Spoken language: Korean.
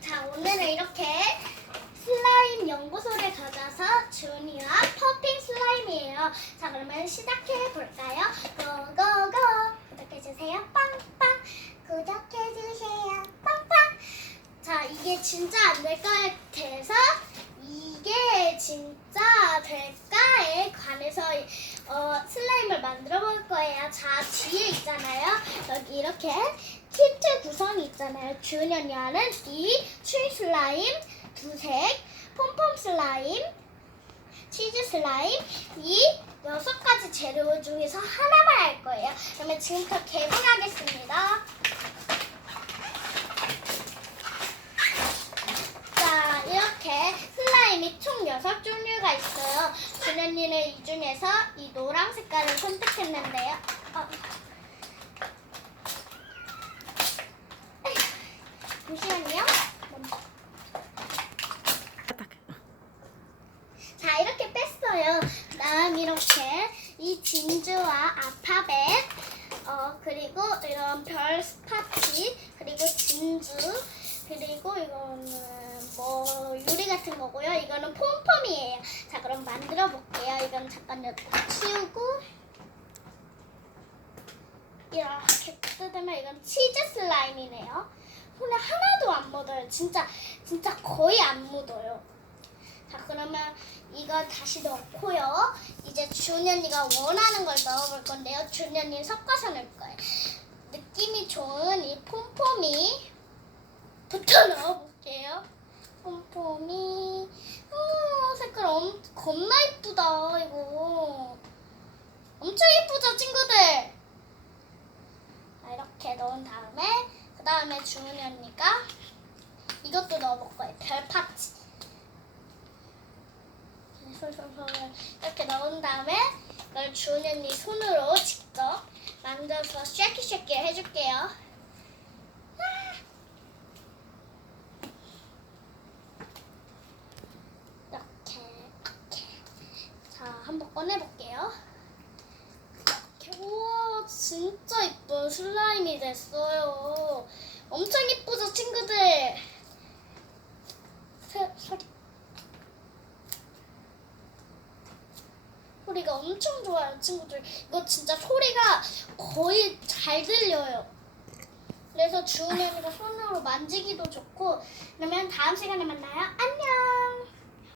자, 오늘은 이렇게 슬라임 연구소를 가져서 주니와 퍼핑 슬라임이에요. 자, 그러면 시작해 볼까요? 고고고! 구독해주세요. 빵빵! 구독해주세요. 빵빵! 자, 이게 진짜 안 될 것 같아서 이게 진짜 될까에 관해서 어, 슬라임을 만들어 볼 거예요. 자, 뒤에 있잖아요. 여기 이렇게 키트 구성이 있잖아요. 주연이 하는 이 추리 슬라임 두색, 폼폼 슬라임, 치즈 슬라임 이 여섯 가지 재료 중에서 하나만 할 거예요. 그러면 지금부터 개봉하겠습니다. 자, 이렇게 슬라임이 총 6종류가 있어요. 주연이는 이 중에서 이 노랑 색깔을 선택했는데요. 어. 잠시만요. 자, 이렇게 뺐어요. 그다음 이렇게 이 진주와 알파벳, 어 그리고 이런 별 스파치, 그리고 진주, 그리고 이거는 뭐 유리 같은 거고요. 이거는 폼폼이에요. 자, 그럼 만들어 볼게요. 이건 잠깐 여기 치우고 이렇게 뜯으면 이건 치즈 슬라임이네요. 손에 하나도 안 묻어요. 진짜 진짜 거의 안 묻어요. 자 그러면 이거 다시 넣고요. 이제 준현이가 원하는 걸 넣어볼 건데요. 준현이 섞어서 넣을 거예요. 느낌이 좋은 이 폼폼이 부터 넣어볼게요. 폼폼이 어, 색깔 엄, 겁나 이쁘다 이거. 엄청 이쁘죠 친구들? 자, 이렇게 넣은 다음에 그 다음에 주은이 언니가 이것도 넣어볼 거예요. 별 파츠. 솔솔솔 이렇게 넣은 다음에 이걸 주은이 언니 손으로 직접 만져서 쉐키쉐키 해줄게요. 아! 이렇게 이렇게 자 한번 꺼내볼게요. 이렇게 우와 진짜 이쁜 슬라임이 됐어요. 엄청 이쁘죠 친구들? 세, 소리 소리가 엄청 좋아요 친구들. 이거 진짜 소리가 거의 잘 들려요. 그래서 주은이가 손으로 만지기도 좋고 그러면 다음 시간에 만나요. 안녕.